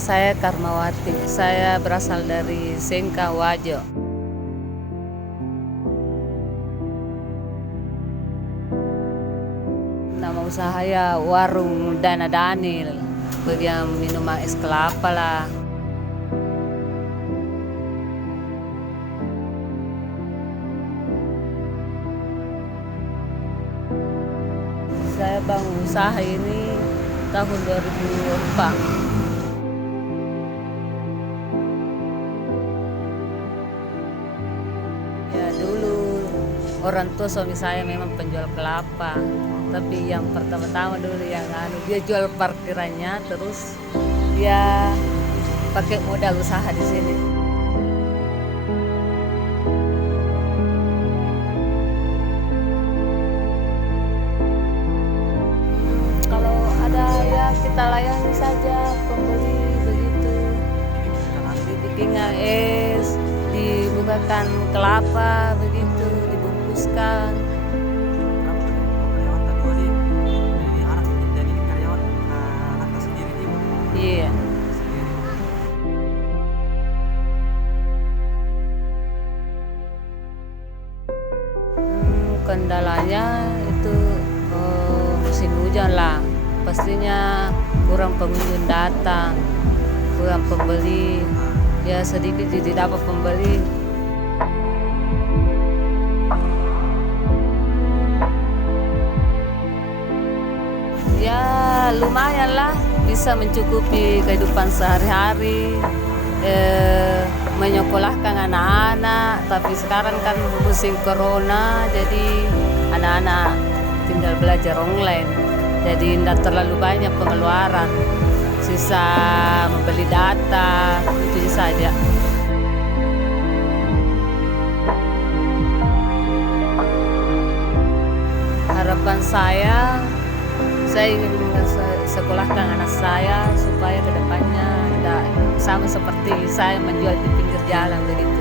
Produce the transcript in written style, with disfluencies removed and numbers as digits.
Saya Karmawati, saya berasal dari Sengkang Wajo. Nama usaha saya Warung Dana Daniel, bagian minuman es kelapa lah. Saya bangun usaha ini tahun 2004. Ya dulu orang tua suami saya memang penjual kelapa, tapi yang pertama-tama dulu yang dia jual parkirannya, terus dia pakai modal usaha di sini. Kalau ada ya kita layani saja pembeli begitu. Dibikinnya es, dibukakan kelapa begitu, dibungkuskan. Iya. Kendalanya itu musim hujan lah. Pastinya kurang pengunjung datang, kurang pembeli. Ya sedikit jadi dapat pembeli. Ya lumayan lah, bisa mencukupi kehidupan sehari-hari, menyekolahkan anak-anak. Tapi sekarang kan musim corona, jadi anak-anak tinggal belajar online. Jadi tidak terlalu banyak pengeluaran, sisa membeli data, itu saja. Harapan saya ingin sekolahkan anak saya supaya kedepannya tidak sama seperti saya menjual di pinggir jalan begitu.